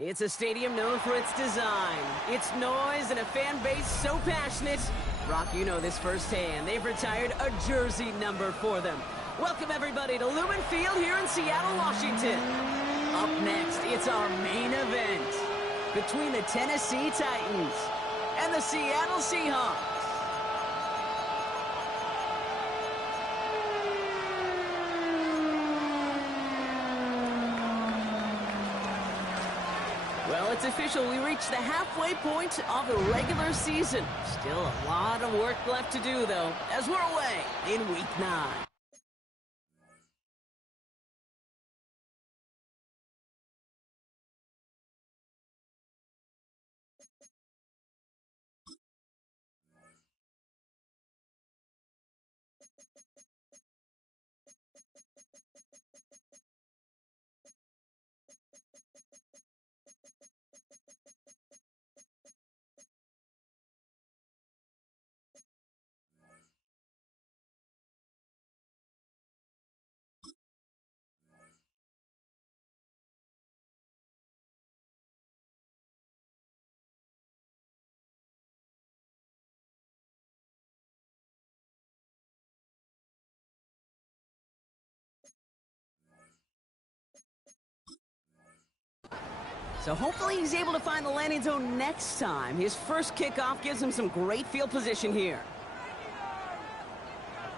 It's a stadium known for its design, its noise, and a fan base so passionate. Brock, you know this firsthand. They've retired a jersey number for them. Welcome, everybody, to Lumen Field here in Seattle, Washington. Up next, it's our main event between the Tennessee Titans and the Seattle Seahawks. Well, it's official. We reached the halfway point of the regular season. Still a lot of work left to do, though, as we're away in Week 9. So hopefully he's able to find the landing zone next time. His first kickoff gives him some great field position here.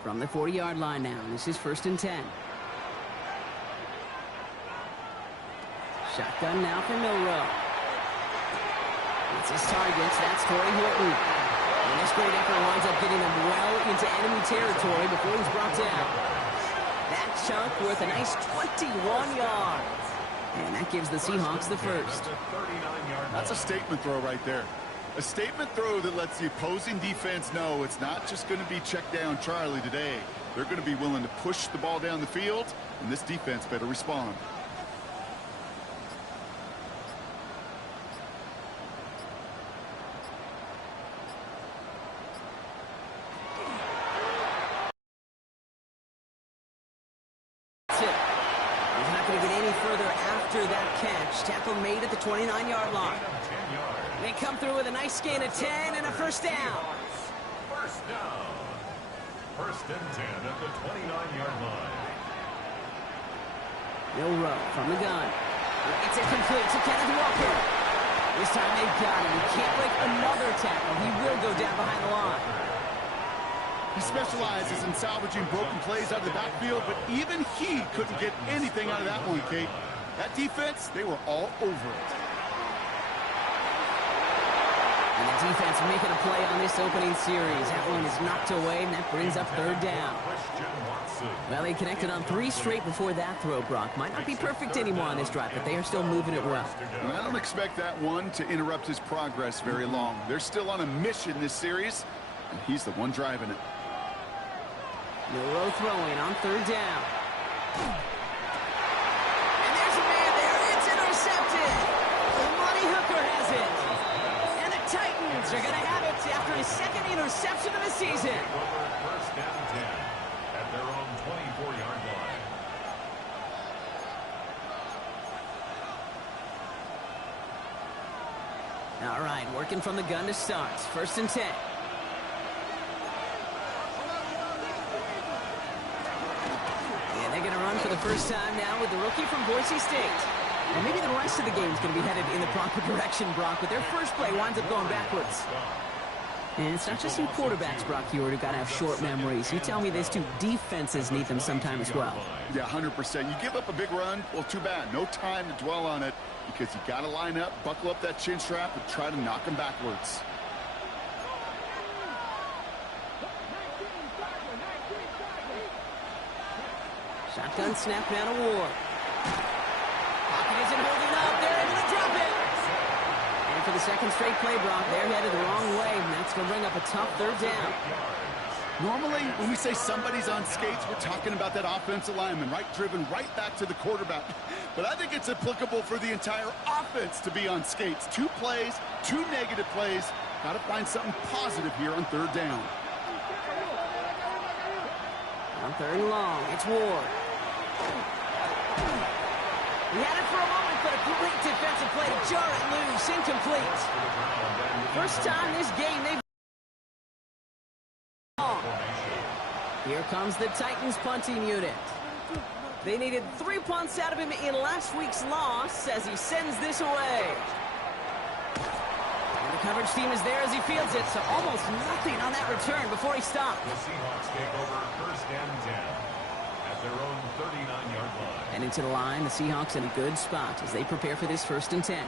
From the 40-yard line now, this is 1st and 10. Shotgun now for Milrow. It's his targets, that's Torrey Horton. And this great effort winds up getting him well into enemy territory before he's brought down. That chunk worth a nice 21 yards. And that gives the Seahawks the first. That's a statement throw right there. A statement throw that lets the opposing defense know it's not just going to be check down Charlie today. They're going to be willing to push the ball down the field, and this defense better respond. Tackle made at the 29-yard line. They come through with a nice gain of 10 and a first down. First down. 1st and 10 at the 29-yard line. Milrow from the gun. It's incomplete to Kenneth Walker. This time they've got him. He can't break another tackle. He will go down behind the line. He specializes in salvaging broken plays out of the backfield, but even he couldn't get anything out of that one, Kate. That defense, they were all over it. And the defense making a play on this opening series. That one is knocked away, and that brings up 3rd down. Well, they connected on 3 straight before that throw, Brock. Might not be perfect anymore on this drive, but they are still moving it well. And I don't expect that one to interrupt his progress very long. They're still on a mission this series, and he's the one driving it. Milrow throwing on 3rd down. They're going to have it after his 2nd interception of the season. 1st and 10 at their own 24-yard line. All right, working from the gun to start. 1st and 10. Yeah, they're going to run for the first time now with the rookie from Boise State. And maybe the rest of the game is going to be headed in the proper direction, Brock, but their first play winds up going backwards. And it's not just you quarterbacks, Brock Hewitt, who got to have short memories. You tell me these two defenses need them sometime as well. Yeah, 100%. You give up a big run, well, too bad. No time to dwell on it because you got to line up, buckle up that chin strap, and try to knock them backwards. Shotgun snap now to Ward. Pocket isn't holding up. They're able to drop it. And for the second straight play, Brock, they're headed the wrong way, and that's going to bring up a tough 3rd down. Normally, when we say somebody's on skates, we're talking about that offensive lineman, right? Driven right back to the quarterback. But I think it's applicable for the entire offense to be on skates. 2 plays, 2 negative plays. Got to find something positive here on 3rd down. On 3rd and long, it's Ward. He had it for a moment, but a great defensive play to jar it loose, incomplete. First time this game they've... Here comes the Titans punting unit. They needed 3 punts out of him in last week's loss as he sends this away. And the coverage team is there as he fields it, so almost nothing on that return before he stopped. The Seahawks take over 1st and 10 at their own 39-yard line. And into the line, the Seahawks in a good spot as they prepare for this 1st and 10.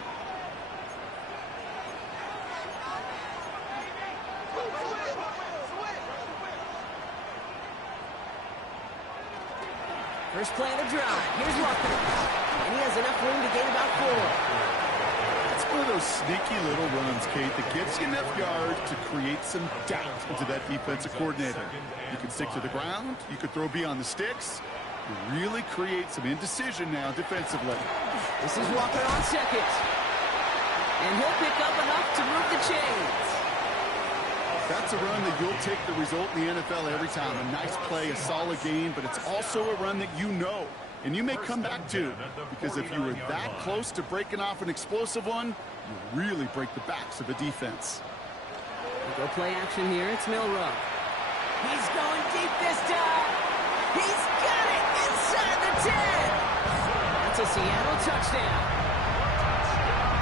First play of the drive. Here's Walker. And he has enough room to gain about 4. It's one of those sneaky little runs, Kate, that gives you enough yards to create some doubt into that defensive coordinator. You can stick to the ground. You could throw beyond the sticks. You really create some indecision now defensively. This is Walker on 2nd. And he'll pick up enough to move the chains. That's a run that you'll take the result in the NFL every time. A nice play, a solid game, but it's also a run that you know and you may come back to, because if you were that close to breaking off an explosive one, you really break the backs of the defense. Go play action here. It's Milrow. He's going deep this time. He's got it inside the 10. That's a Seattle touchdown.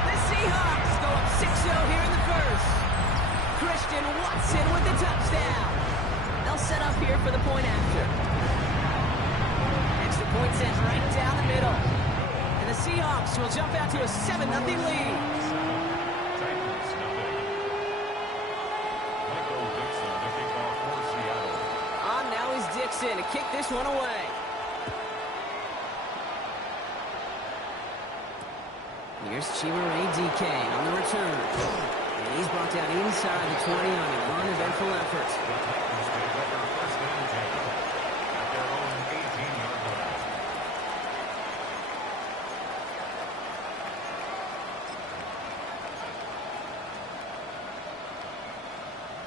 The Seahawks go up 6-0 here in the first. Christian Watson with the touchdown. They'll set up here for the point after. Extra point sent right down the middle. And the Seahawks will jump out to a 7-0 lead. On now is Dixon to kick this one away. Here's Chimaray DK on the return. And he's brought down inside the 20 on an uneventful effort.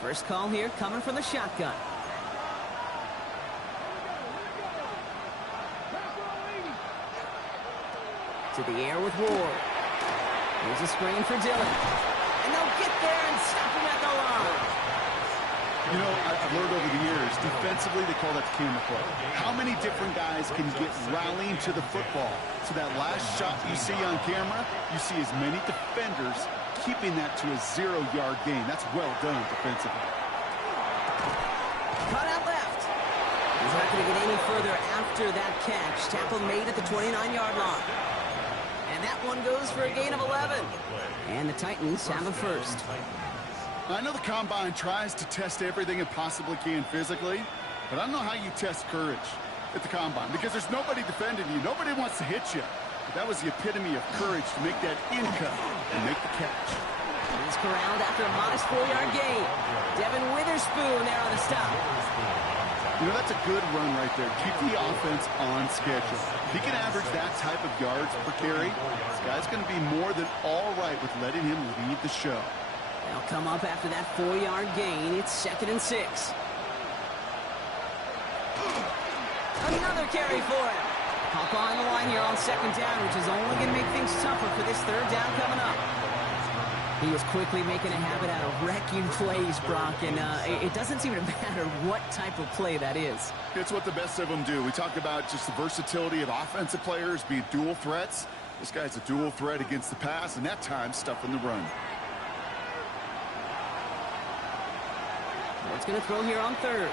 First call here coming from the shotgun. To the air with Ward. Here's a screen for Dillon. And they'll get there and stop him at the line. You know, I've learned over the years, defensively they call that the camera play. How many different guys can get rallying to the football? So that last shot you see on camera, you see as many defenders keeping that to a 0-yard gain. That's well done defensively. Cut out left. He's not going to get any further after that catch. Tackle made at the 29-yard line. And that one goes for a gain of 11. And the Titans have a first. I know the Combine tries to test everything it possibly can physically, but I don't know how you test courage at the Combine, because there's nobody defending you. Nobody wants to hit you. But that was the epitome of courage to make that in cut and make the catch. He's corralled after a modest 4-yard gain. Devin Witherspoon there on the stop. You know, that's a good run right there. Keep the offense on schedule. If he can average that type of yards per carry, this guy's going to be more than all right with letting him lead the show. They'll come up after that 4-yard gain. It's 2nd and 6. Another carry for him. Hop on the line here on 2nd down, which is only going to make things tougher for this 3rd down coming up. He is quickly making a habit out of wrecking plays, Brock, and it doesn't seem to matter what type of play that is. It's what the best of them do. We talk about just the versatility of offensive players being dual threats. This guy's a dual threat against the pass, and that time stuffing the run. It's going to throw here on third.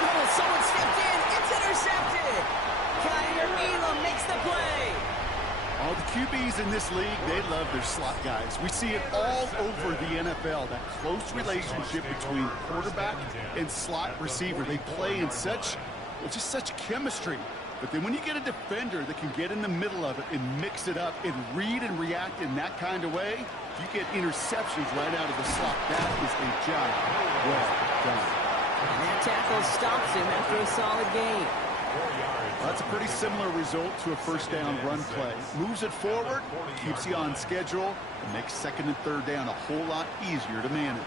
Oh, someone stepped in. It's intercepted. Kyler Elam makes the play. All the QBs in this league, they love their slot guys. We see it all over the NFL, that close relationship between quarterback and slot receiver. They play in such, well, just such chemistry. But then when you get a defender that can get in the middle of it and mix it up and read and react in that kind of way, you get interceptions right out of the slot. That is a job well done. And that tackle stops him after a solid gain. That's a pretty similar result to a first down run play. Moves it forward, keeps you on schedule, and makes second and third down a whole lot easier to manage.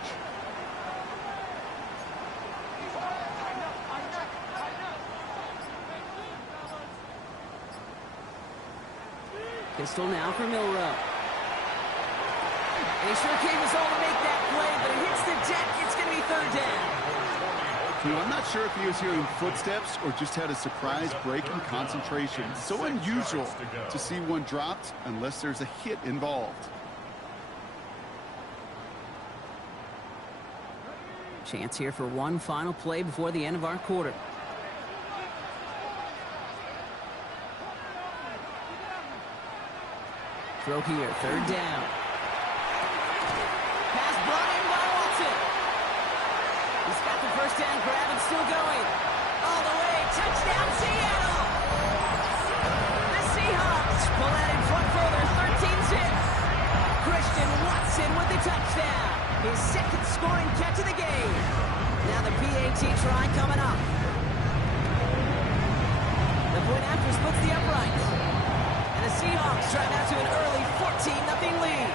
Pistol now for Milrow. And he sure came his all to make that play, but it hits the deck. It's going to be third down. You know, I'm not sure if he was hearing footsteps or just had a surprise break in concentration. It's so unusual to see one dropped unless there's a hit involved. Chance here for one final play before the end of our quarter. Throw here, third down. Pass brought in by Watson. He's got the first down grab and still going. All the way, touchdown Seattle! The Seahawks pull that in front further, 13-6. Christian Watson with the touchdown. His second scoring catch of the game. Now the PAT try coming up. The point after splits the uprights. And the Seahawks drive out to an early 14-0 lead.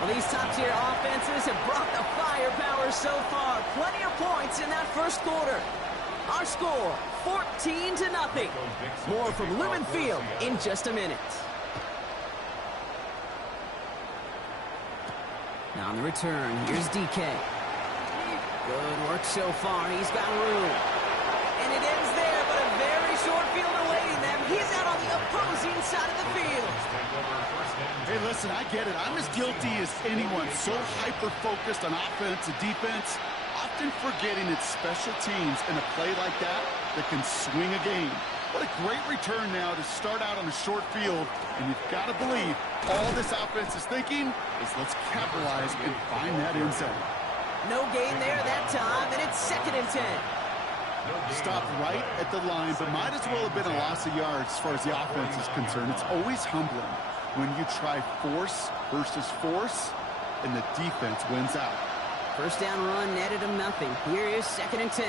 Well, these top-tier offenses have brought the firepower so far. Plenty of points in that first quarter. Our score, 14-0. More from Lumen Field in just a minute. Now on the return, here's DK. Good work so far. He's got room. And it ends there, but a very short field awaiting them. He's out on the opposing side of the field. Hey, listen, I get it. I'm as guilty as anyone. So hyper-focused on offense and defense, often forgetting it's special teams in a play like that that can swing a game. What a great return now to start out on a short field, and you've got to believe all this offense is thinking is let's capitalize and find that end zone. No gain there that time, and it's 2nd and 10. Stopped right at the line, but might as well have been a loss of yards as far as the offense is concerned. It's always humbling when you try force versus force, and the defense wins out. First down run netted him nothing. Here is 2nd and 10.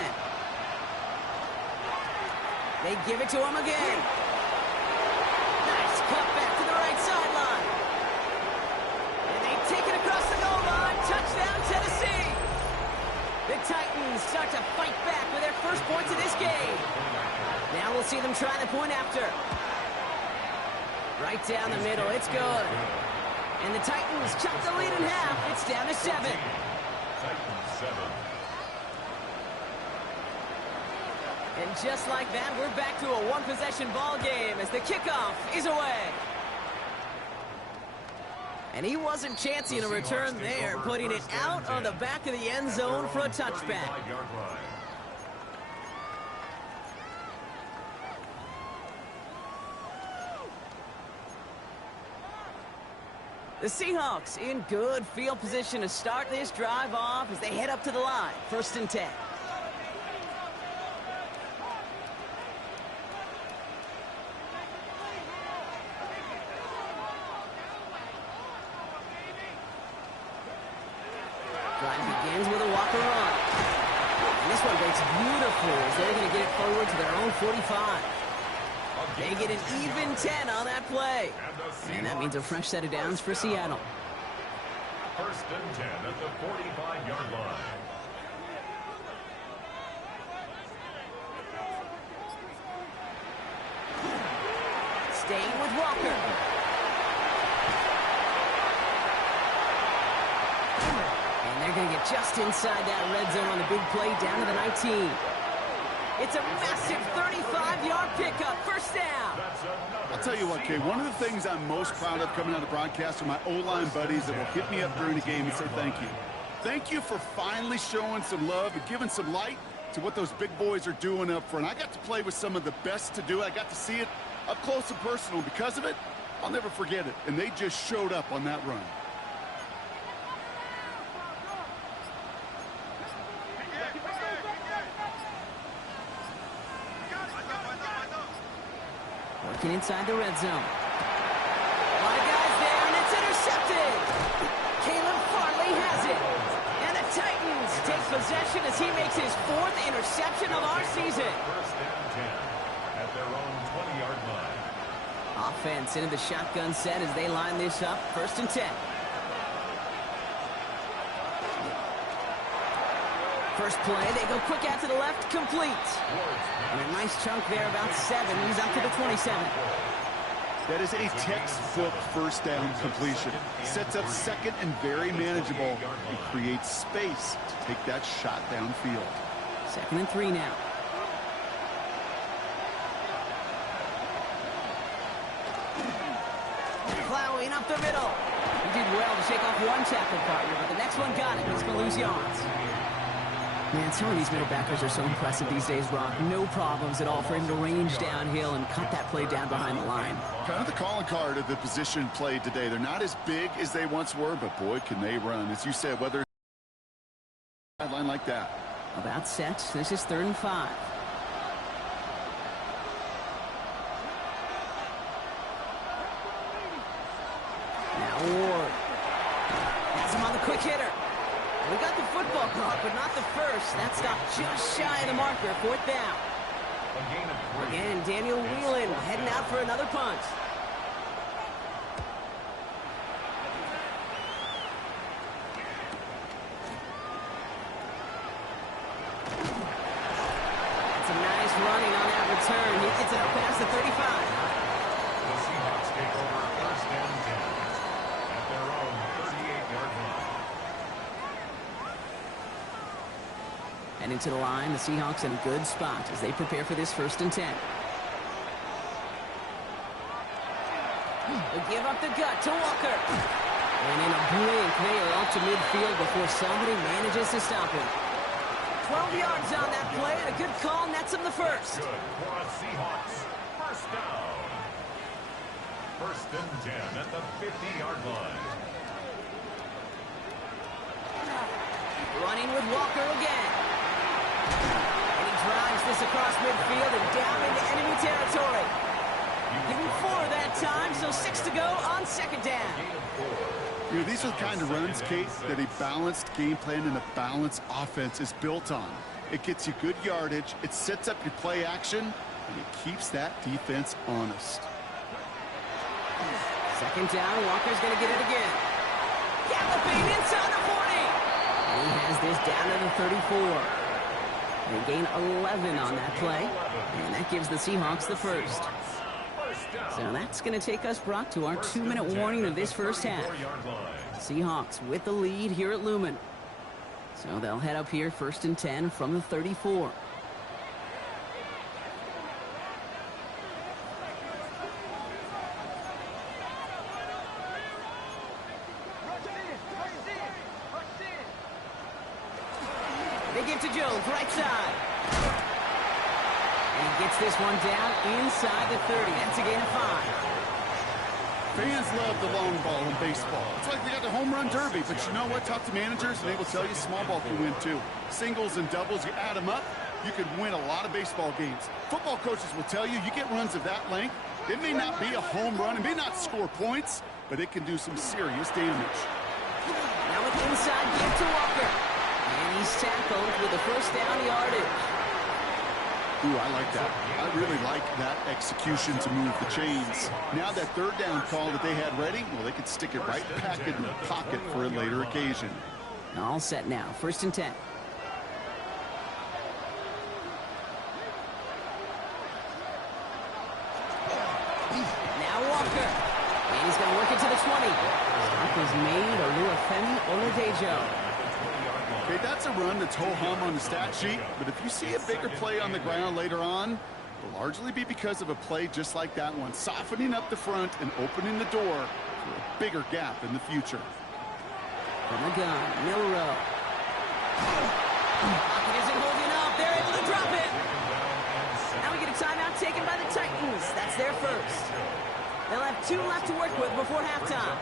They give it to him again. Nice cut back to the right sideline. And they take it across the goal line. Touchdown, Tennessee. The Titans start to fight back with their first points of this game. Now we'll see them try the point after. Right down the middle. It's good. And the Titans chop the lead in half. It's down to 7. Titans 7. And just like that, we're back to a one-possession ball game as the kickoff is away. And he wasn't chancing a return there, putting it out on the back of the end zone for a touchback. The Seahawks in good field position to start this drive off as they head up to the line. 1st and 10. Drive begins with a Walker run. And this one breaks beautifully as they're going to get it forward to their own 45. They get an even 10 on that play. And that means a fresh set of downs for Seattle. 1st and 10 at the 45-yard line. Staying with Walker. going to get just inside that red zone on the big play down to the 19. It's a massive 35-yard pickup, first down. I'll tell you what, Kay, one of the things I'm most proud of coming out of broadcast are my O-line buddies that will hit me up during the game and say thank you. Thank you for finally showing some love and giving some light to what those big boys are doing up front. I got to play with some of the best to do it. I got to see it up close and personal. Because of it, I'll never forget it. And they just showed up on that run. Working inside the red zone. A lot of guys there, and it's intercepted. Caleb Farley has it. And the Titans take possession as he makes his 4th interception of our season. First and 10 at their own 20-yard line. Offense into the shotgun set as they line this up. First and 10. First play, they go quick out to the left, complete. And a nice chunk there, about 7. He's up to the 27. That is a textbook first down completion. Sets up second and very manageable and creates space to take that shot downfield. 2nd and 3 now. Plowing up the middle. He did well to shake off one tackle partner, but the next one got him. He's going to lose yards. Man, some of these middle backers are so impressive these days, Rock. No problems at all for him to range downhill and cut that play down behind the line. Kind of the calling card of the position played today. They're not as big as they once were, but boy, can they run. As you said, whether a line like that. About set. This is 3rd and 5. Now Ward. Has him on the quick hitter. We got the football caught, but not the first. That stopped just shy of the marker. 4th down. Again, Daniel Whelan heading out for another punt. That's a nice running on that return. He gets it up past the 35. The Seahawks take over first and 10 at their own 38-yard line. And into the line, the Seahawks in a good spot as they prepare for this 1st and 10. They give up the gut to Walker. And in a blink, they are off to midfield before somebody manages to stop him. 12 yards on that play, and a good call nets him the first. Good for the Seahawks. First down. First and 10 at the 50-yard line. Running with Walker again. And he drives this across midfield and down into enemy territory. Give him 4 that time, so 6 to go on 2nd down. You know, these are the kind of runs, Kate, that a balanced game plan and a balanced offense is built on. It gets you good yardage, it sets up your play action, and it keeps that defense honest. 2nd down, Walker's going to get it again. Galloping inside the 40. And he has this down to the 34. They gain 11 on that play, and that gives the Seahawks the first. So that's going to take us, Brock, to our 2-minute warning of this first half. Seahawks with the lead here at Lumen. So they'll head up here 1st and 10 from the 34. They give to Jones, right side. And he gets this one down inside the 30. That's a gain of 5. Fans love the long ball in baseball. It's like they got the home run derby, but you know what? Talk to managers, and they will tell you small ball can win too. Singles and doubles, you add them up, you could win a lot of baseball games. Football coaches will tell you, you get runs of that length, it may not be a home run, it may not score points, but it can do some serious damage. Now with inside give to Walker. And he's tackled with the first down yardage. Ooh, I like that. I really like that execution to move the chains. Now that 3rd down call that they had ready, well, they could stick it right back in the pocket for a later occasion. All set now. 1st and 10. Now Walker. And he's going to work it to the 20. Stop was made. Oluwafemi Oladejo. Okay, that's a run that's ho-hum on the stat sheet, but if you see a bigger play on the ground later on, it'll largely be because of a play just like that one, softening up the front and opening the door for a bigger gap in the future. From the gun, Milrow. Pocket isn't holding up. They're able to drop it. Now we get a timeout taken by the Titans. That's their first. They'll have 2 left to work with before halftime.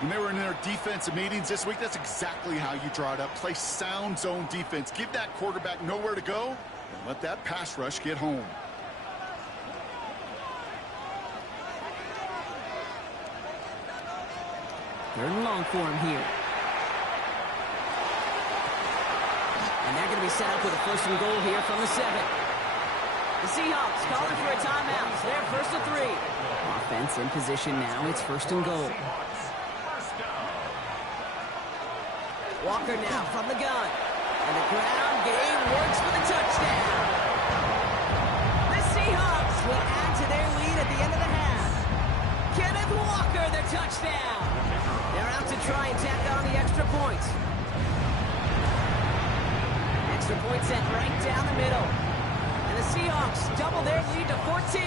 When they were in their defensive meetings this week, that's exactly how you draw it up. Play sound zone defense. Give that quarterback nowhere to go and let that pass rush get home. Third and long for him here. And they're going to be set up with a first and goal here from the 7. The Seahawks calling for a timeout. They're first and 3. Offense in position now. It's first and goal. Walker now from the gun. And the ground game works for the touchdown. The Seahawks will add to their lead at the end of the half. Kenneth Walker, the touchdown. They're out to try and tack on the extra point. Extra point set right down the middle. And the Seahawks double their lead to 14.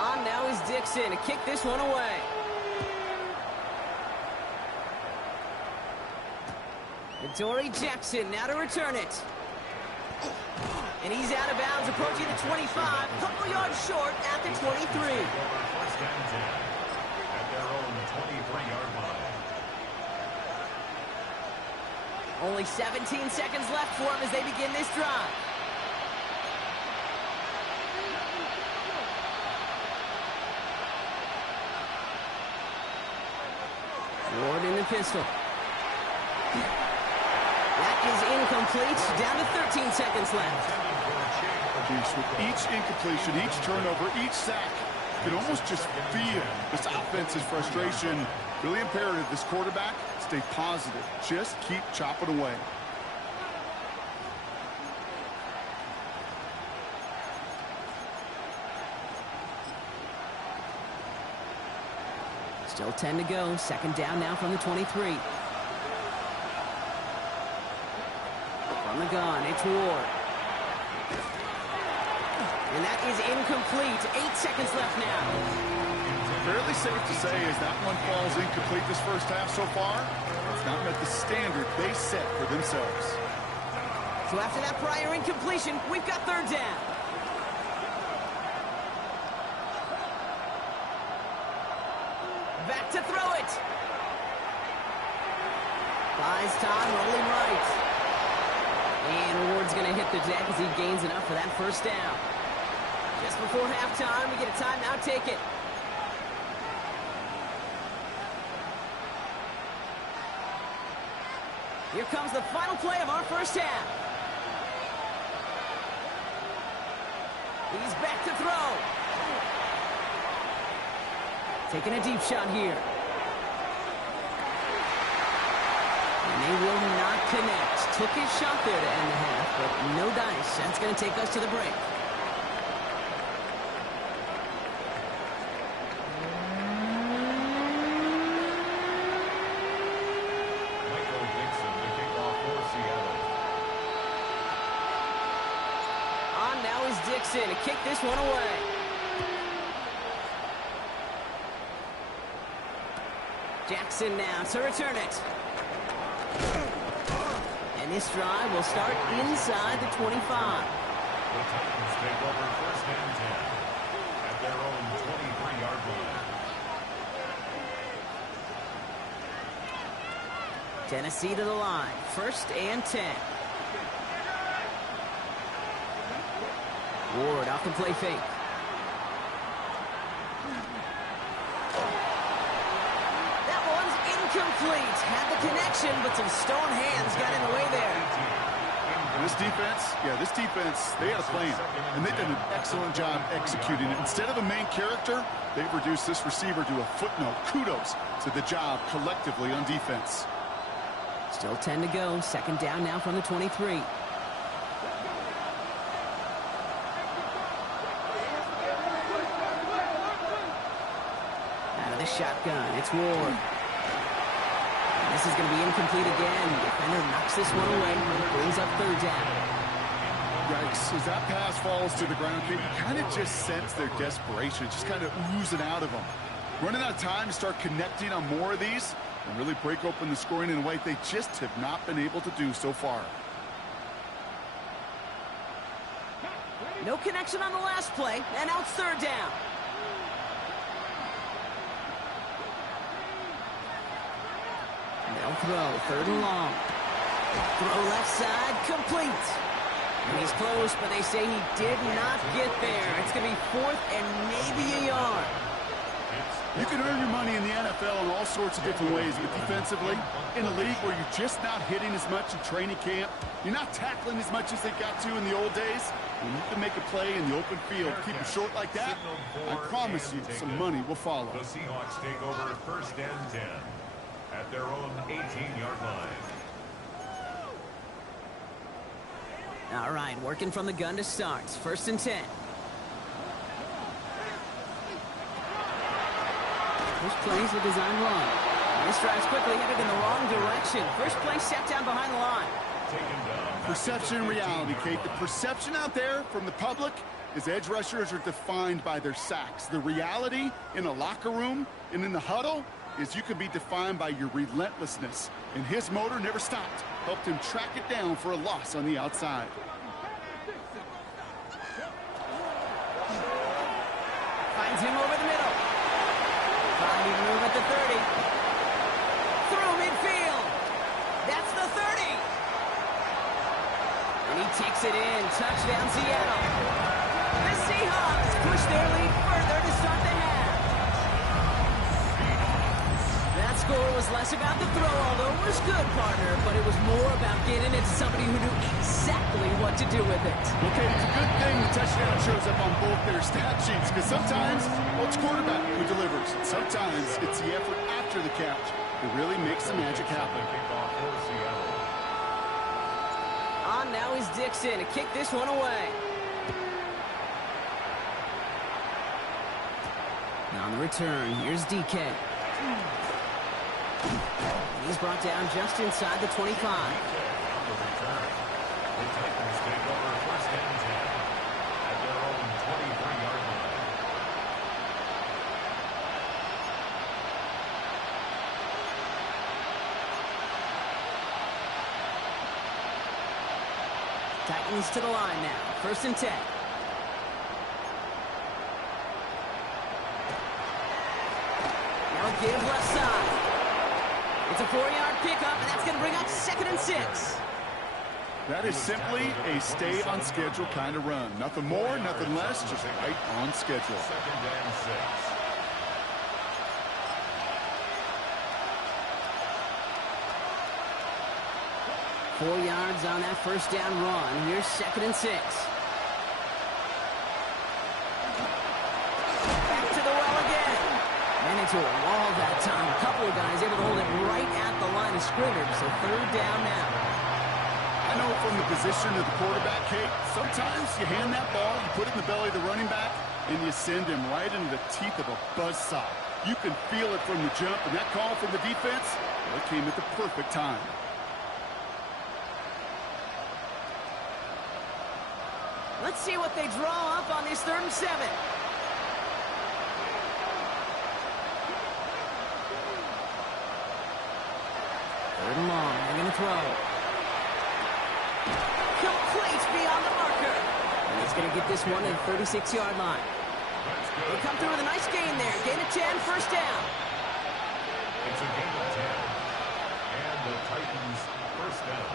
On now is Dixon to kick this one away. Dory Jackson now to return it. And he's out of bounds, approaching the 25. Couple yards short at the 23. First and 10 at their own 23-yard line. Only 17 seconds left for him as they begin this drive. Ward in the pistol. That is incomplete. Down to 13 seconds left. With each incompletion, each turnover, each sack, you can almost just feel this offense's frustration. Really imperative this quarterback stay positive. Just keep chopping away. Still 10 to go. Second down now from the 23. From the gun, it's Ward. And that is incomplete. 8 seconds left now. Fairly safe to say as that one falls incomplete this first half so far, it's not met the standard they set for themselves. So after that prior incompletion, we've got third down. Back to throw it. Buys time, rolling right. And Ward's going to hit the deck as he gains enough for that first down. Just before halftime, we get a timeout taken. Here comes the final play of our first half. He's back to throw. Taking a deep shot here. And they will not connect. Took his shot there to end the half, but no dice. That's going to take us to the break. Dixon to kick this one away. Jackson now to return it. And this drive will start inside the 25. The Titans take over first and 10 at their own 23-yard line. Tennessee to the line. First and 10. Ward off the play fake. That one's incomplete. Had the connection, but some stone hands got in the way there. This defense, they had a plan, and they did an excellent job executing it. Instead of a main character, they've reduced this receiver to a footnote. Kudos to the job collectively on defense. Still 10 to go. Second down now from the 23. shotgun. It's Ward. This is going to be incomplete again. Defender knocks this one away. Brings up third down. Yikes. As that pass falls to the ground, you kind of just sense their desperation, just kind of oozing out of them. Running out of time to start connecting on more of these and really break open the scoring in a way they just have not been able to do so far. No connection on the last play, and now it's third down. They'll throw, third and long. Throw left side, complete. And he's close, but they say he did not get there. It's going to be fourth and maybe a yard. You can earn your money in the NFL in all sorts of different ways, but defensively, in a league where you're just not hitting as much in training camp, you're not tackling as much as they got to in the old days, when you can make a play in the open field, keep it short like that, I promise you some money will follow. The Seahawks take over first and 10 at their own 18-yard line. All right, working from the gun to start. First and 10. This plays a design run. This drive's quickly headed in the wrong direction. First play set down behind the line. Perception and reality, Kate. The perception out there from the public is edge rushers are defined by their sacks. The reality in a locker room and in the huddle is you can be defined by your relentlessness. And his motor never stopped. Helped him track it down for a loss on the outside. Finds him over the middle. Finding room at the 30. Through midfield. That's the 30. And he takes it in. Touchdown, Seattle. The Seahawks push their lead further to start the half. That score was less about the throw, although it was good, partner, but it was more about getting it to somebody who knew exactly what to do with it. Okay, it's a good thing the touchdown shows up on both their stat sheets, because sometimes, well, it's quarterback who delivers. Sometimes it's the effort after the catch that really makes the magic happen. On now is Dixon to kick this one away. Now on the return, here's DK. He's brought down just inside the 25. The Titans take over first and 10 at their own 23-yard line. Titans to the line now. First and 10. Now a give left side. It's a 4-yard pickup, and that's going to bring up second and 6. That is simply a stay-on-schedule kind of run. Nothing more, nothing less, just right on schedule. Second and 6. Four yards on that first down run. Here's second and 6. Back to the well again. And into a wall that time. A couple of guys able to hold it right at the line of scrimmage. So third down now. I know from the position of the quarterback, Kate, sometimes you hand that ball, you put it in the belly of the running back, and you send him right into the teeth of a buzzsaw. You can feel it from the jump, and that call from the defense, well, it came at the perfect time. Let's see what they draw up on this 3rd and 7. Third and long. They're going to throw. Complete beyond the marker. And he's going to get this one at the 36-yard line. They come through with a nice gain there. Gain of 10, first down. It's a gain of 10. And the Titans first down.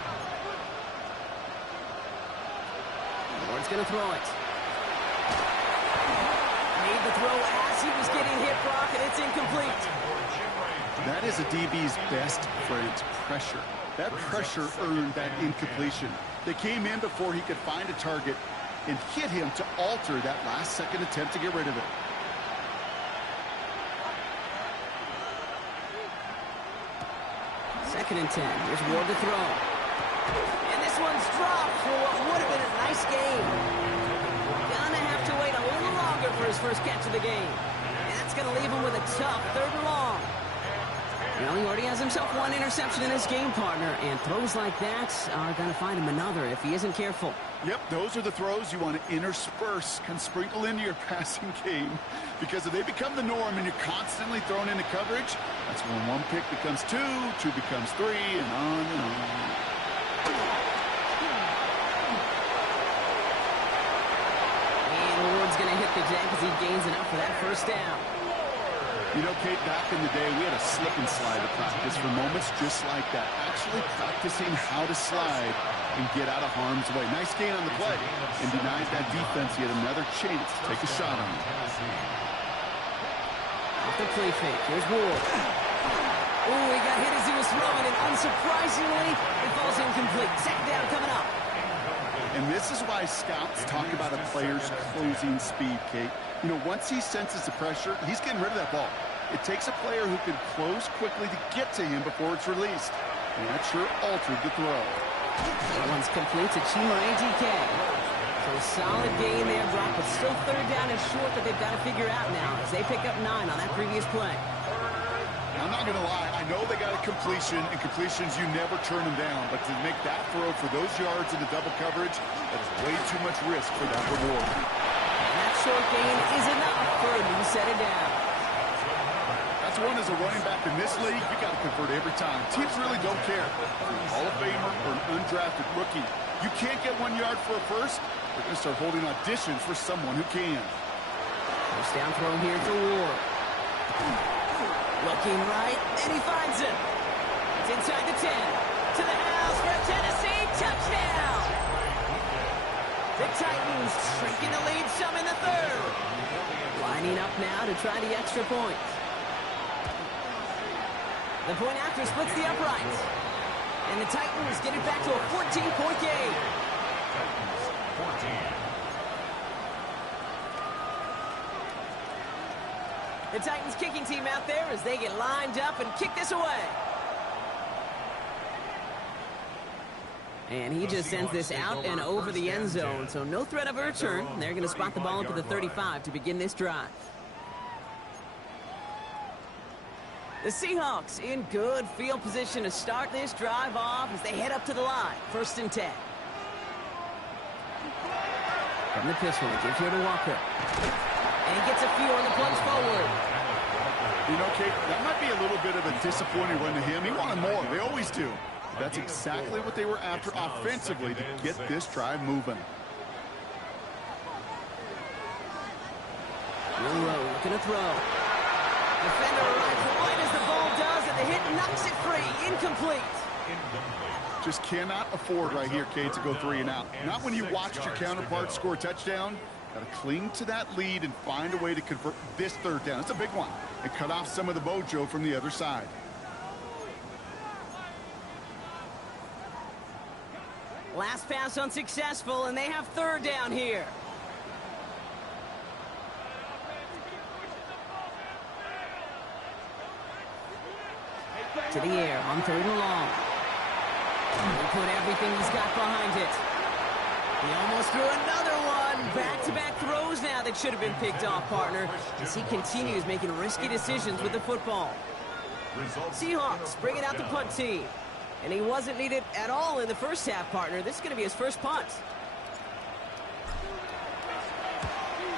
Ward's going to throw it. Made the throw as he was getting hit, Brock, and it's incomplete. That is a DB's best friend, pressure. That pressure earned that incompletion. They came in before he could find a target and hit him to alter that last-second attempt to get rid of it. Second and 10. Here's Ward to throw. And this one's dropped for what would have been a nice game. Gonna have to wait a little longer for his first catch of the game. And that's going to leave him with a tough 3rd and long. Well, he already has himself one interception in this game, partner, and throws like that are going to find him another if he isn't careful. Yep, those are the throws you want to intersperse, can sprinkle into your passing game, because if they become the norm and you're constantly thrown into coverage, that's when 1 pick becomes 2, 2 becomes 3, and on and on. And Ward's going to hit the deck as he gains enough for that 1st down. You know, Kate, back in the day, we had a slip and slide at practice for moments just like that. Actually practicing how to slide and get out of harm's way. Nice gain on the play, and denies that defense yet another chance to take a shot on him. Off the play fake, here's Ward. Oh, he got hit as he was throwing, and unsurprisingly, it falls incomplete. 2nd down coming up. And this is why scouts talk about a player's closing speed, Kate. You know, once he senses the pressure, he's getting rid of that ball. It takes a player who can close quickly to get to him before it's released. And that sure altered the throw. That one's complete to Chima ADK. So a solid gain there, Brock, but still 3rd down and short that they've got to figure out now as they pick up 9 on that previous play. I'm not going to lie. I know they got a completion, and completions, you never turn them down. But to make that throw for those yards in the double coverage, that is way too much risk for that reward. And that short gain is enough for a new set of downs. That's one as a running back in this league, you got to convert every time. Teams really don't care. If you're a Hall of Famer or an undrafted rookie, you can't get 1 yard for a first, they're going to start holding auditions for someone who can. 1st down throw here for Ward. Looking right, and he finds him. It's inside the 10. To the house for a Tennessee touchdown. The Titans shrinking the lead some in the 3rd. Lining up now to try the extra point. The point after splits the uprights. And the Titans get it back to a 14-point game. Titans 14. The Titans kicking team out there as they get lined up and kick this away. And he just sends this out and over the end zone, so no threat of a return. They're going to spot the ball up at the 35 to begin this drive. The Seahawks in good field position to start this drive off as they head up to the line. 1st and 10. From the pistol, they give here to Walker. And he gets a few on the plunge forward. You know, Kate, that might be a little bit of a disappointing run to him. He wanted more. They always do. That's exactly what they were after offensively to get this drive moving. Monroe looking to throw. Defender arrives right as the ball does, and the hit knocks it free. Incomplete. Just cannot afford right here, Kate, to go 3 and out. Not when you watched your counterpart score a touchdown. Got to cling to that lead and find a way to convert this 3rd down. It's a big one. And cut off some of the mojo from the other side. Last pass unsuccessful, and they have 3rd down here. To the air on 3rd and long. He put everything he's got behind it. He almost threw another one. Back-to-back throws now that should have been picked off, partner, as he continues making risky decisions with the football. Seahawks bringing out the punt team. And he wasn't needed at all in the 1st half, partner. This is going to be his 1st punt.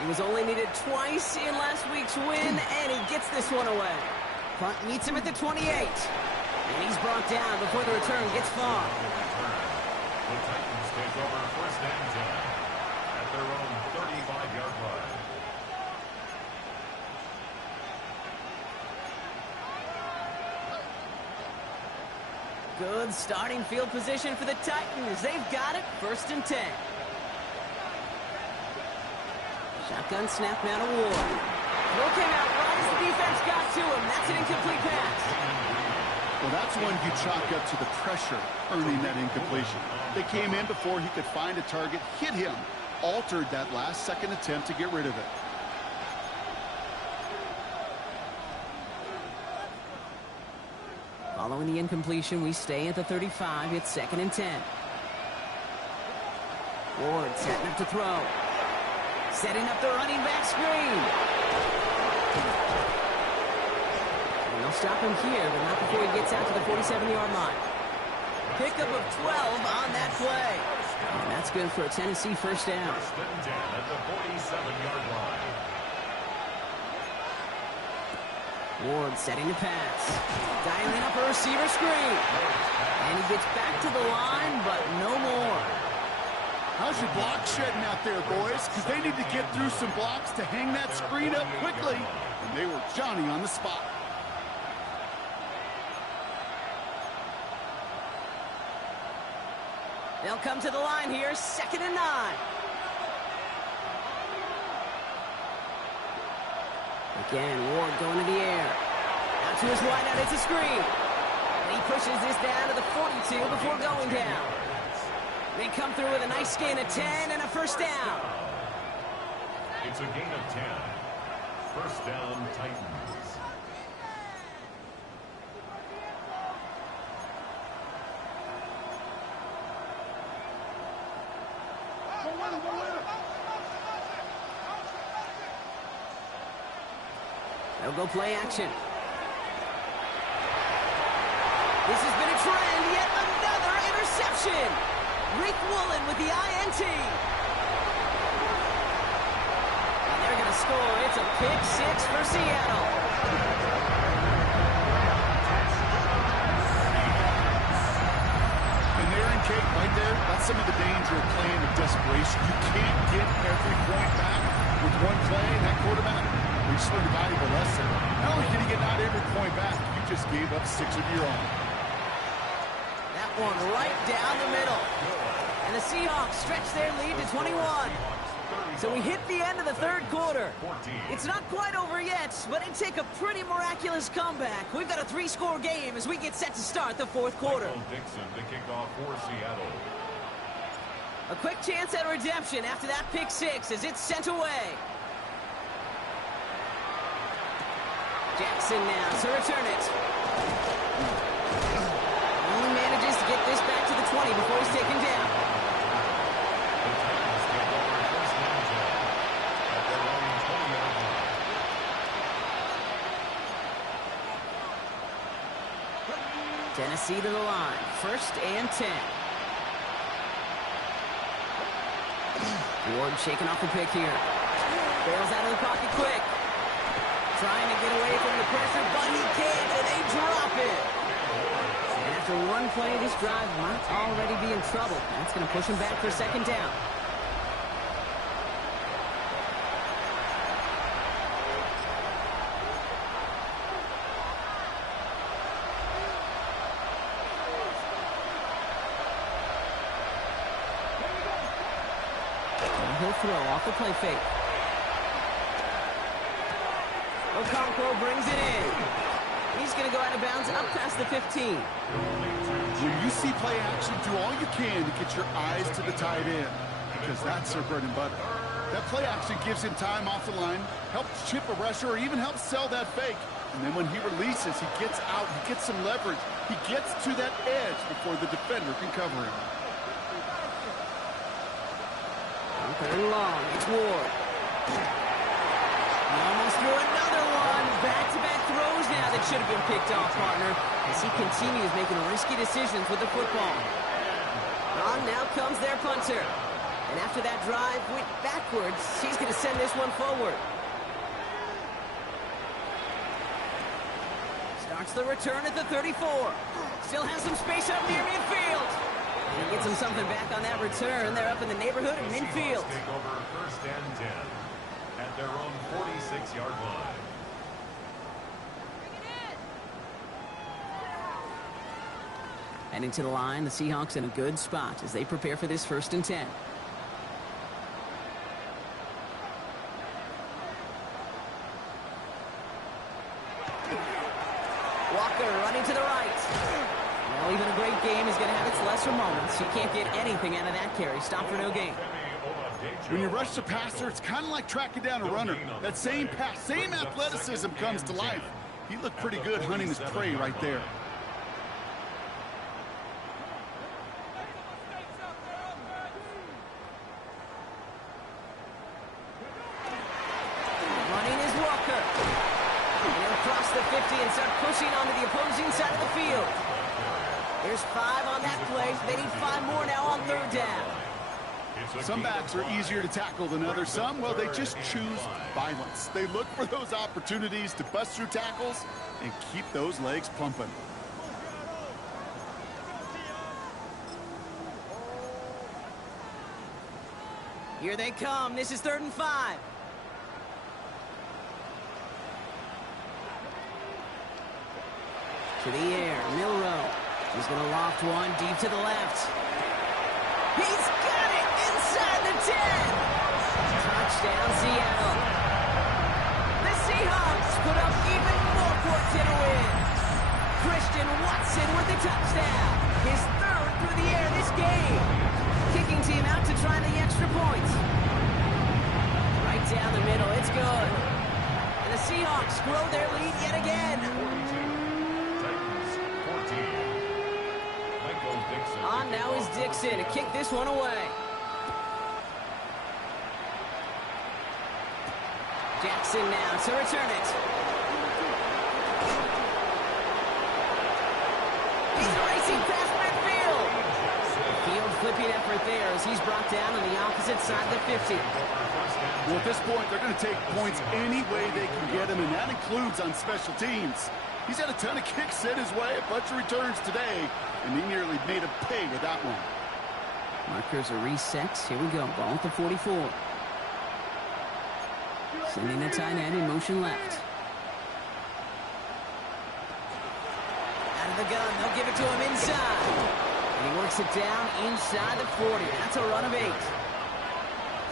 He was only needed twice in last week's win, and he gets this one away. Punt meets him at the 28. And he's brought down before the return gets far. The Titans take over 1st and 10 at their own 35-yard line. Good starting field position for the Titans. They've got it. 1st and 10. Shotgun snap now to Ward. Throw came out right as the defense got to him. That's an incomplete pass. Well, that's one you chalk up to the pressure earning that incompletion. They came in before he could find a target, hit him, altered that last-second attempt to get rid of it. Following the incompletion, we stay at the 35. It's 2nd and 10. Ward setting up to throw. Setting up the running back screen. And they'll stop him here, but not before he gets out to the 47-yard line. Pickup of 12 on that play. And that's good for a Tennessee first down. First and 10 at the 47-yard line. Ward setting the pass. Dialing up a receiver screen. And he gets back to the line, but no more. How's your block shedding out there, boys? Because they need to get through some blocks to hang that screen up quickly. And they were Johnny on the spot. They'll come to the line here, 2nd and 9. Again, Ward going to the air. Out to his wideout, it's a screen. And he pushes this down to the 42 before going down. They come through with a nice gain of 10 and a first down. It's a gain of 10. First down, Titans. They'll go play action. This has been a trend, yet another interception. Rick Woolen with the INT. And they're going to score. It's a pick 6 for Seattle. And there in Kate, right there, that's some of the danger of playing with desperation. You can't get every point back with one play. That quarterback, we just learned a valuable lesson. Not only can you get not every point back, you just gave up 6 of your own. That one right down the middle. And the Seahawks stretch their lead to 21. So we hit the end of the third quarter. It's not quite over yet, but it take a pretty miraculous comeback. We've got a 3-score game as we get set to start the fourth quarter. Dixon to kick off for Seattle. A quick chance at redemption after that pick 6 as it's sent away. Jackson now to return it. Only manages to get this back to the 20 before he's taken down. The Titans take over first and 10 at their own 20-yard line. Tennessee to the line. 1st and 10. Ward shaking off the pick here. Bails out of the pocket quick. Trying to get away from the pressure, but he can't, and they drop it. And after one play, this drive might already be in trouble. That's going to push him back for 2nd down. And he'll throw off the play fake. Okonkwo brings it in. He's going to go out of bounds up past the 15. When you see play action, do all you can to get your eyes to the tight end, because that's their bread and butter. That play action gives him time off the line, helps chip a rusher, or even helps sell that fake. And then when he releases, he gets out, he gets some leverage. He gets to that edge before the defender can cover him. 3rd and long. It's Ward. He almost threw another one. Back-to-back throws now that should have been picked off, partner, as he continues making risky decisions with the football. On now comes their punter. And after that drive went backwards, he's going to send this one forward. Starts the return at the 34. Still has some space up near midfield. And he gets him something back on that return. They're up in the neighborhood of midfield. Take over 1st and 10 at their own 46-yard line. Heading to the line, the Seahawks in a good spot as they prepare for this 1st and 10. Walker running to the right. Well, even a great game is going to have its lesser moments. You can't get anything out of that carry. Stop for no gain. When you rush the passer, it's kind of like tracking down a runner. That same pass, same athleticism comes to life. He looked pretty good hunting his prey right there. Running is Walker. and start pushing onto the opposing side of the field. There's 5 on that play. They need 5 more now on 3rd down. Some backs are easier to tackle than others. Some, well, they just choose violence. They look for those opportunities to bust through tackles and keep those legs pumping. Here they come. This is 3rd and 5. To the air, Milrow. He's going to loft one deep to the left. He's got it inside the 10. Touchdown, Seattle. The Seahawks put up even more points in a win. Christian Watson with the touchdown. His 3rd through the air this game. Kicking team out to try the extra points. Right down the middle, it's good. And the Seahawks grow their lead yet again. On now is Dixon to kick this one away. Jackson now to return it. He's racing past midfield. Field flipping effort there as he's brought down on the opposite side of the 50. Well, at this point, they're going to take points any way they can get them, and that includes on special teams. He's had a ton of kicks sent his way, a bunch of returns today, and he nearly made him pay with that one. Markers are reset. Here we go. Ball at the 44. Sending the tight end in motion left. Out of the gun. They'll give it to him inside. And he works it down inside the 40. That's a run of 8.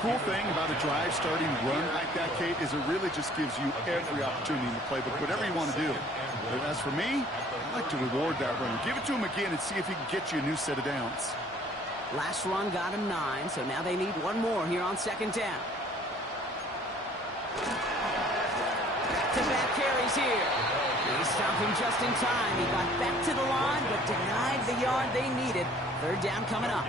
Cool thing about a drive starting run like that, Kate, is it really just gives you every opportunity in the playbook, whatever you want to do. But as for me, I like to reward that runner. Give it to him again and see if he can get you a new set of downs. Last run got him 9, so now they need 1 more here on 2nd down. Back-to-back carries here. He stopped him just in time. He got back to the line, but denied the yard they needed. 3rd down coming up.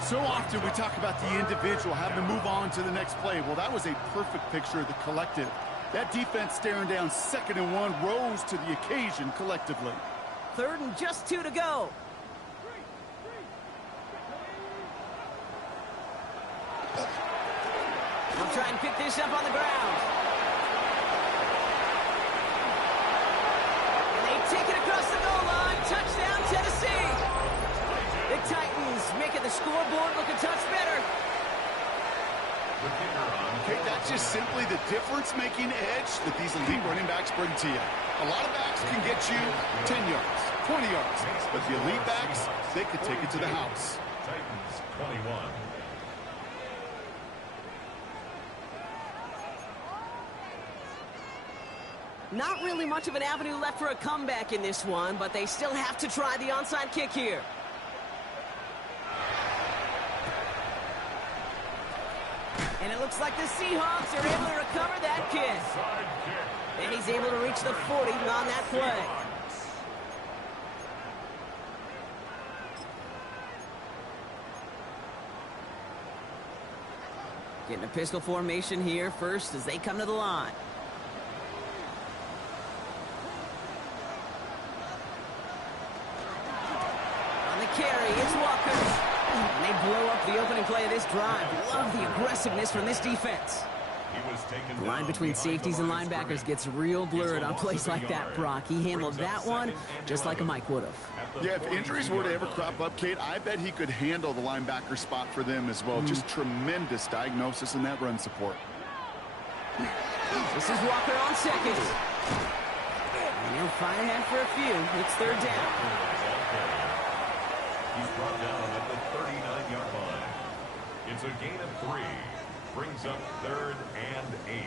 So often we talk about the individual having to move on to the next play. Well, that was a perfect picture of the collective. That defense staring down 2nd and 1 rose to the occasion collectively. 3rd and just 2 to go. We'll try and pick this up on the ground. And they take it across the goal line. Touchdown, Tennessee. The Titans making the scoreboard look a touch better. Okay, that's just simply the difference-making edge that these elite running backs bring to you. A lot of backs can get you 10 yards, 20 yards, but the elite backs, they could take it to the house. Titans 21. Not really much of an avenue left for a comeback in this one, but they still have to try the onside kick here. And it looks like the Seahawks are able to recover that kick. And he's able to reach the 40 on that play. Getting a pistol formation here first as they come to the line. On the carry, it's Walker. And they blow up the opening play of this drive. Love the aggressiveness from this defense. The line between safeties and linebackers gets real blurred on plays like that, Brock. He handled that one just like a Mike would have. Yeah, if injuries were to ever crop up, Kate, I bet he could handle the linebacker spot for them as well. Just tremendous diagnosis in that run support. This is Walker on 2nd. And he'll fight ahead for a few. It's 3rd down. He's brought down at the 39-yard line. It's a gain of 3. Brings up 3rd and 8.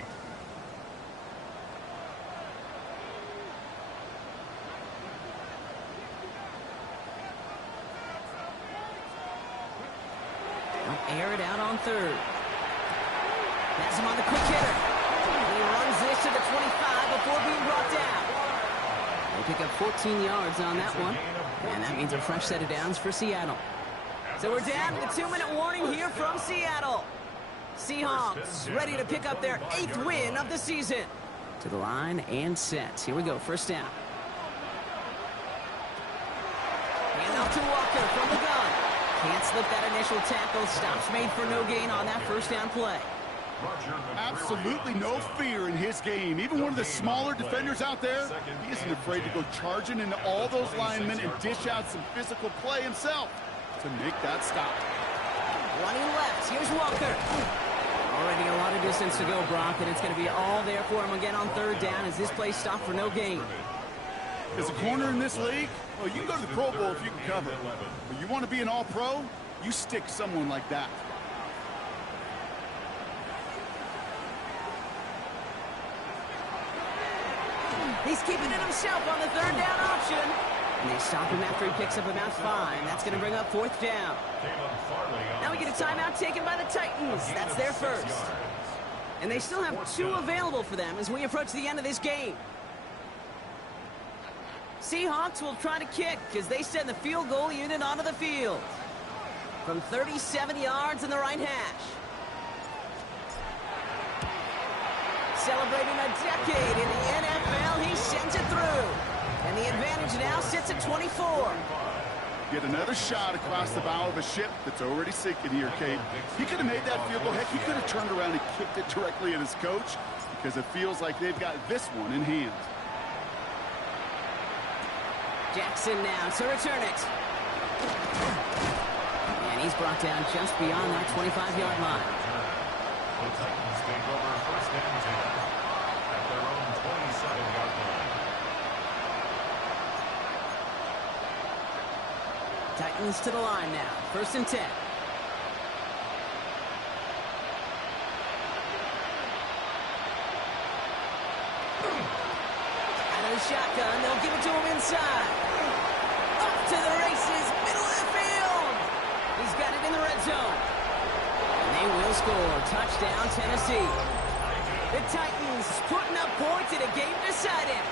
They'll air it out on 3rd. Pass him on the quick hitter. He runs this to the 25 before being brought down. They pick up 14 yards on that one. And that means a fresh set of downs for Seattle. So we're down to the 2-minute warning here from Seattle. Seahawks ready to pick up their 8th win of the season. To the line and set. Here we go, first down. And off to Walker from the gun. Can't slip that initial tackle. Stops made for no gain on that first down play. Absolutely no fear in his game. Even one of the smaller defenders out there, he isn't afraid to go charging into all those linemen and dish out some physical play himself to make that stop. Running left. Here's Walker. Already a lot of distance to go, Brock, and it's going to be all there for him again on third down as this play stopped for no gain. As a corner in this league, well, you can go to the Pro Bowl if you can cover. But you want to be an all-pro, you stick someone like that. He's keeping it himself on the third down option. And they stop him after he picks up about 5. That's going to bring up fourth down. Now we get a timeout taken by the Titans. That's their first. And they still have 2 available for them as we approach the end of this game. Seahawks will try to kick as they send the field goal unit onto the field. From 37 yards in the right hash. Celebrating a decade in the NFL, he sends it through. And the advantage now sits at 24. Yet another shot across the bow of a ship that's already sinking here, Kate. He could have made that field goal. Heck, he could have turned around and kicked it directly at his coach because it feels like they've got this one in hand. Jackson now to return it. And he's brought down just beyond that 25-yard line. The Titans take over first and 10 at their own 27-yard line. Titans to the line now. First and 10. Out of the shotgun, they'll give it to him inside. Up to the races, middle of the field. He's got it in the red zone. And they will score. Touchdown, Tennessee. The Titans putting up points in a game decided.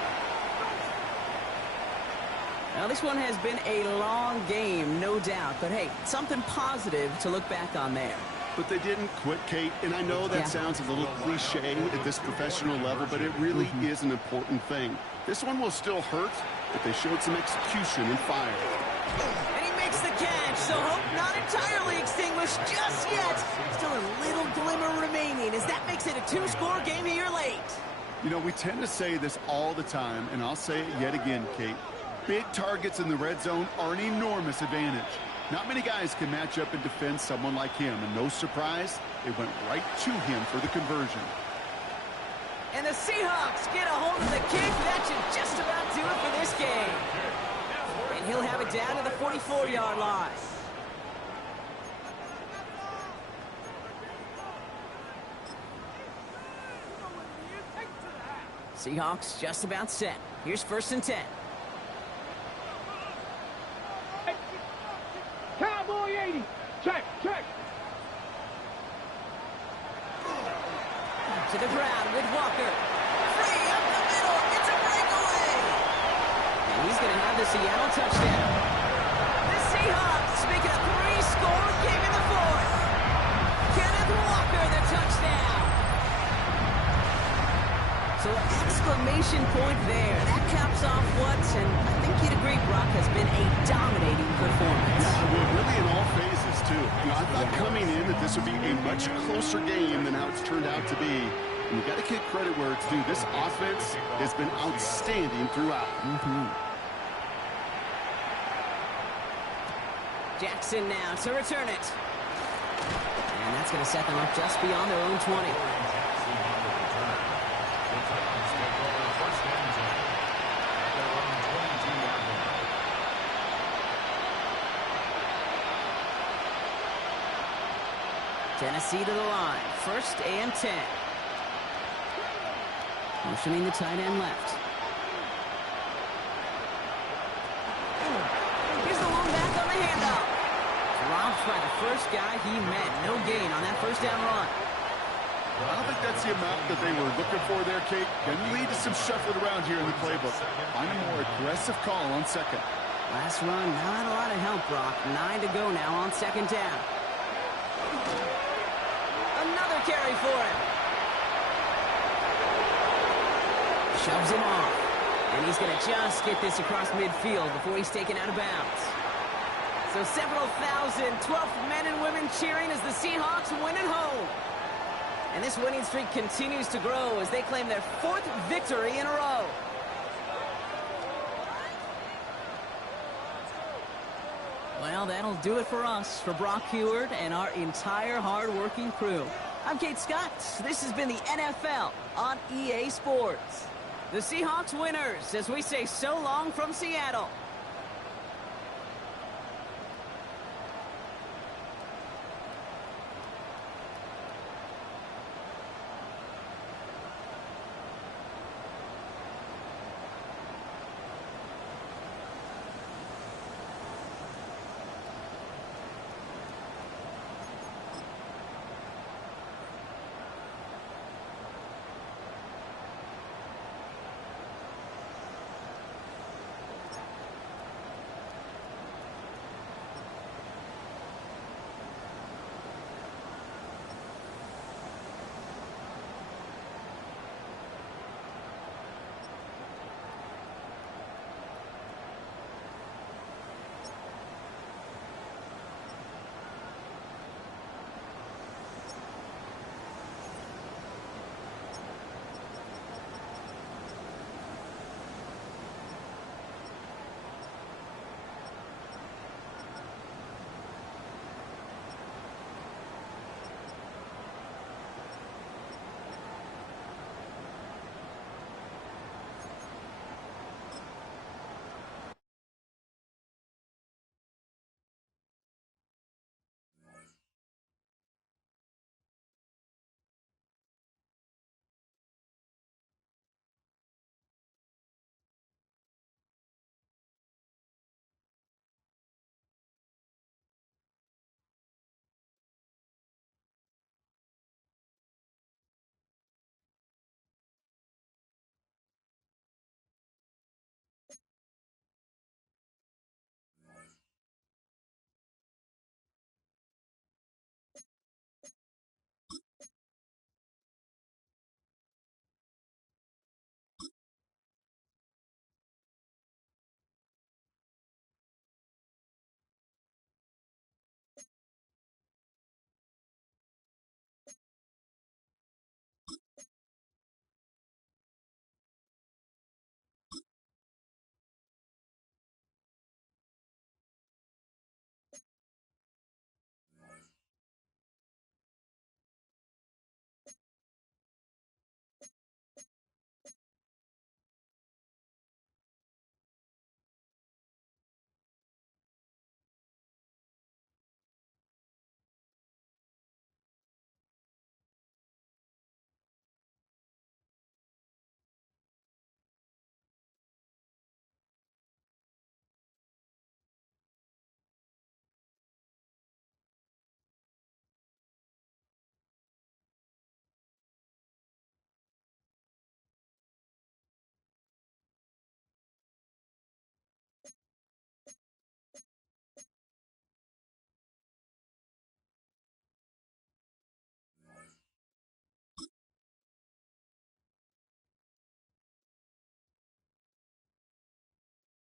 Now, this one has been a long game, no doubt. But, hey, something positive to look back on there. But they didn't quit, Kate, and I know that sounds a little cliche at this professional level, but it really is an important thing. This one will still hurt, but they showed some execution and fire. And he makes the catch, so hope not entirely extinguished just yet. Still a little glimmer remaining as that makes it a 2-score game here late. You know, we tend to say this all the time, and I'll say it yet again, Kate. Big targets in the red zone are an enormous advantage. Not many guys can match up and defend someone like him, and no surprise, they went right to him for the conversion. And the Seahawks get a hold of the kick. That should just about do it for this game. And he'll have it down to the 44-yard line. Seahawks just about set. Here's first and 10. Cowboy 80. Check. To the ground with Walker. Free up the middle. It's a breakaway. And he's going to have the Seattle touchdown. The Seahawks make it a 3-score game in the fourth. Kenneth Walker, the touchdown. So exclamation point there. That caps off what, and I think you'd agree, Brock, has been a dominating performance. Yeah, well, really in all phases, too. You know, I thought coming in that this would be a much closer game than how it's turned out to be. And you got to give credit where it's due. This offense has been outstanding throughout. Jackson now to return it. And that's going to set them up just beyond their own 20. Tennessee to the line. First and 10. Motioning the tight end left. Here's the one back on the handoff. Dropped by the first guy he met. No gain on that first down run. I don't think that's the amount that they were looking for there, Kate. Can lead to some shuffling around here in the playbook. Find a more aggressive call on second. Last run, not a lot of help, Brock. 9 to go now on second down. Another carry for him. Shoves him off. And he's going to just get this across midfield before he's taken out of bounds. So several thousand 12th men and women cheering as the Seahawks win at home. And this winning streak continues to grow as they claim their 4th victory in a row. Well, that'll do it for us, for Brock Heward and our entire hard-working crew. I'm Kate Scott. This has been the NFL on EA Sports. The Seahawks winners as we say so long from Seattle.